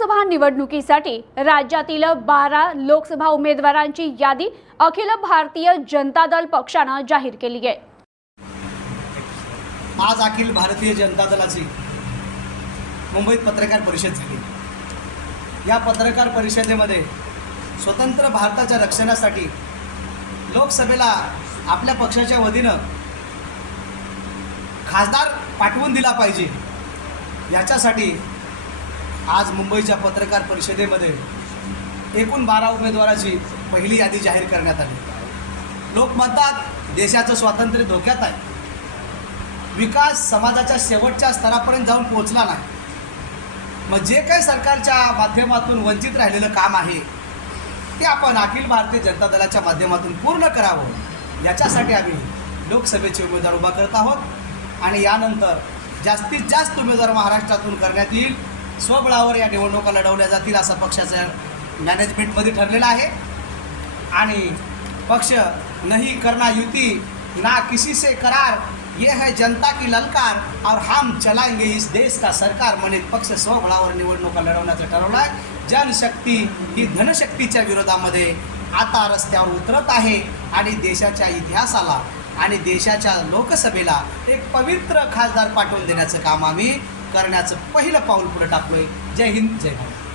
विधानसभा निवडणुकीसाठी राज्यातील बारा लोकसभा उमेदवारांची यादी अखिल भारतीय जनता दल पक्षानं जाहीर केली आहे. आज अखिल भारतीय जनता दलाची मुंबईत पत्रकार परिषद झाली. या पत्रकार परिषदेमध्ये स्वतंत्र भारताच्या रक्षणासाठी लोकसभेला आपल्या पक्षाच्या वतीनं खासदार पाठवून दिला पाहिजे. याच्यासाठी आज मुंबईच्या पत्रकार परिषदेमध्ये एकूण बारा उमेदवाराची पहिली यादी जाहीर करण्यात आली. लोक म्हणतात देशाचं स्वातंत्र्य धोक्यात आहे. विकास समाजाच्या शेवटच्या स्तरापर्यंत जाऊन पोहोचला नाही. मग जे काही सरकारच्या माध्यमातून वंचित राहिलेलं काम आहे ते आपण अखिल भारतीय जनता दलाच्या माध्यमातून पूर्ण करावं. याच्यासाठी आम्ही लोकसभेचे उमेदवार उभा करत आहोत. आणि यानंतर जास्तीत जास्त उमेदवार महाराष्ट्रातून करण्यात येईल. स्वबळावर या निवडणुका लढवल्या जातील असं पक्षाच्या मॅनेजमेंटमध्ये ठरलेलं आहे. आणि पक्ष नहीं करना युती ना किसी से करार ये है जनता की ललकार और हम चलाएंगे इस देश का सरकार म्हणे पक्ष स्वबळावर निवडणुका लढवण्याचं ठरवलं आहे जनशक्ती ही धनशक्तीच्या विरोधामध्ये आता रस्त्यावर उतरत आहे आणि देशाच्या इतिहासाला आणि देशाच्या लोकसभेला एक पवित्र खासदार पाठवून देण्याचं काम आम्ही करण्याचं पहिलं पाऊल पुढे टाकलोय. जय हिंद जय भारत.